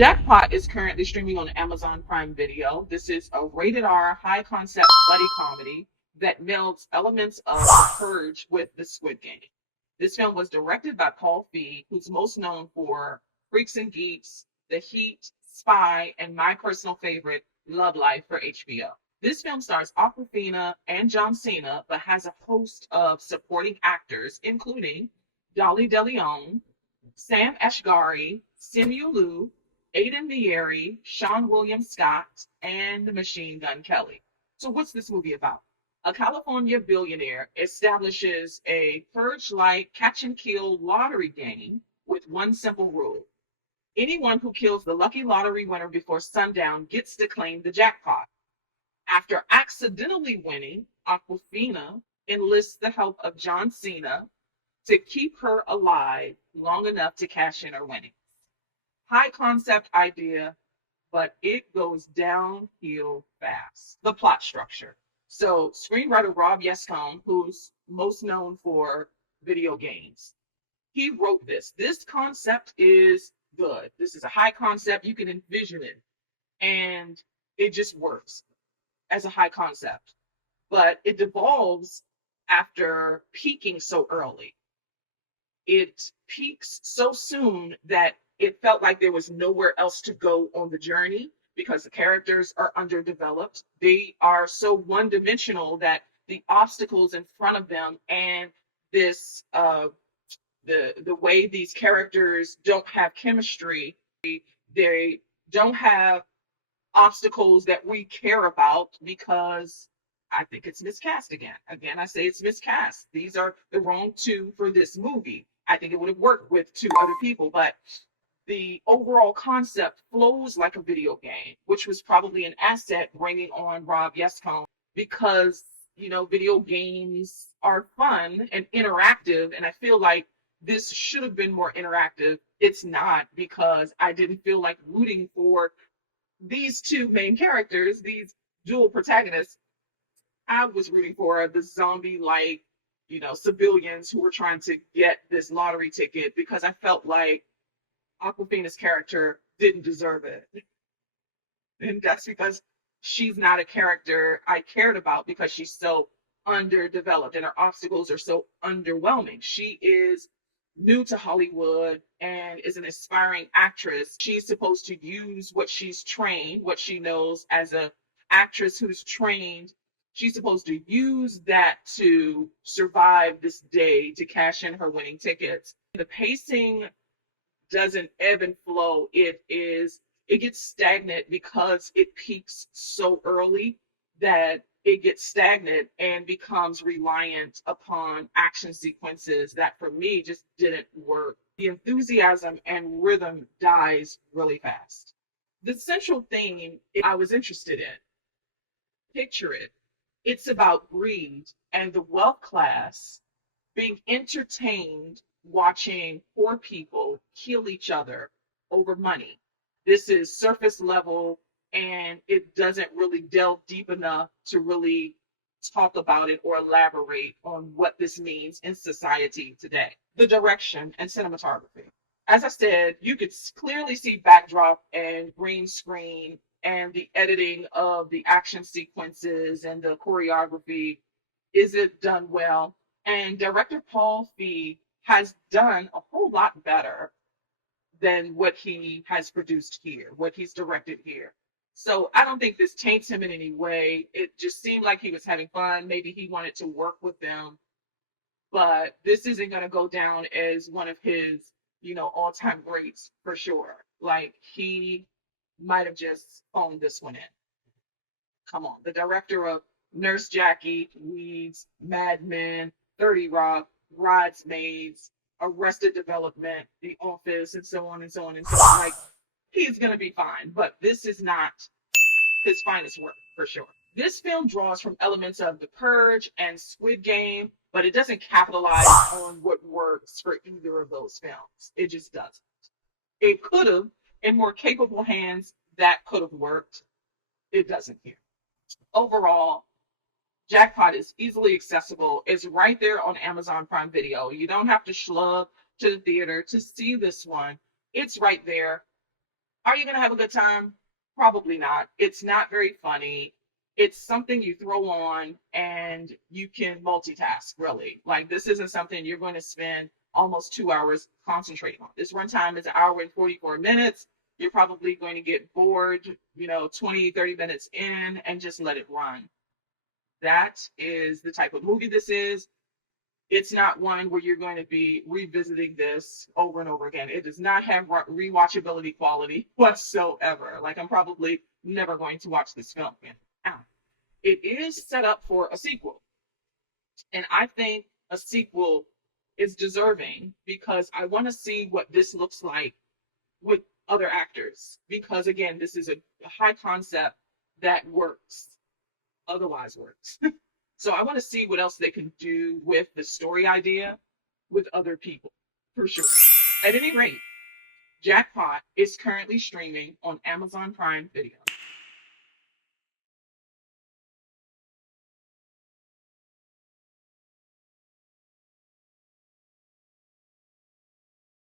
Jackpot is currently streaming on Amazon Prime Video. This is a rated R, high concept buddy comedy that melds elements of The Purge with the Squid Game. This film was directed by Paul Feig, who's most known for Freaks and Geeks, The Heat, Spy, and my personal favorite, Love Life for HBO. This film stars Awkwafina and John Cena, but has a host of supporting actors, including Dolly DeLeon, Sam Ashgari, Simu Liu, Aidan Mieri, Sean William Scott, and Machine Gun Kelly. So, what's this movie about? A California billionaire establishes a purge like catch and kill lottery game with one simple rule: anyone who kills the lucky lottery winner before sundown gets to claim the jackpot. After accidentally winning, Aquafina enlists the help of John Cena to keep her alive long enough to cash in her winnings. High concept idea, but it goes downhill fast. The plot structure. So, screenwriter Rob Yescombe, who's most known for video games, he wrote this. This concept is good. This is a high concept. You can envision it, and it just works as a high concept. But it devolves after peaking so early. It peaks so soon that it felt like there was nowhere else to go on the journey because the characters are underdeveloped. They are so one dimensional that the obstacles in front of them and this the way these characters don't have chemistry, they don't have obstacles that we care about because I think it's miscast again. Again, I say it's miscast. These are the wrong two for this movie. I think it would have worked with two other people, but the overall concept flows like a video game, which was probably an asset bringing on Rob Yescombe because, video games are fun and interactive. And I feel like this should have been more interactive. It's not because I didn't feel like rooting for these two main characters, these dual protagonists. I was rooting for the zombie like, civilians who were trying to get this lottery ticket because I felt like Aquafina's character didn't deserve it. And that's because she's not a character I cared about because she's so underdeveloped and her obstacles are so underwhelming. She is new to Hollywood and is an aspiring actress. She's supposed to use what she's trained, what she knows as a actress who's trained. She's supposed to use that to survive this day to cash in her winning tickets. The pacing doesn't ebb and flow. It gets stagnant because it peaks so early that it gets stagnant and becomes reliant upon action sequences that for me just didn't work. The enthusiasm and rhythm dies really fast. The central theme I was interested in, picture it. It's about greed and the wealth class being entertained watching poor people kill each other over money. This is surface level and it doesn't really delve deep enough to really talk about it or elaborate on what this means in society today. The direction and cinematography. As I said, you could clearly see backdrop and green screen and the editing of the action sequences and the choreography. Is it done well? And director Paul Feig has done a whole lot better than what he has produced here, what he's directed here. So I don't think this taints him in any way. It just seemed like he was having fun. Maybe he wanted to work with them, but this isn't going to go down as one of his, all-time greats for sure. Like he might have just phoned this one in. Come on. The director of Nurse Jackie, Weeds, Mad Men, 30 Rock, Bridesmaids, Arrested Development, The Office, and so on and so on and so on. Like, he's going to be fine, but this is not his finest work for sure. This film draws from elements of The Purge and Squid Game, but it doesn't capitalize on what works for either of those films. It just doesn't. It could have, in more capable hands, that could have worked. It doesn't here. Overall, Jackpot is easily accessible. It's right there on Amazon Prime Video. You don't have to schlub to the theater to see this one. It's right there. Are you going to have a good time? Probably not. It's not very funny. It's something you throw on and you can multitask, really. Like, this isn't something you're going to spend almost 2 hours concentrating on. This runtime is an hour and 44 minutes. You're probably going to get bored, 20, 30 minutes in and just let it run. That is the type of movie this is. It's not one where you're going to be revisiting this over and over again. It does not have rewatchability quality whatsoever. Like, I'm probably never going to watch this film again. Now, it is set up for a sequel, and I think a sequel is deserving because I want to see what this looks like with other actors. Because again, this is a high concept that works, otherwise works. So I want to see what else they can do with the story idea with other people, for sure. At any rate, Jackpot is currently streaming on Amazon Prime Video.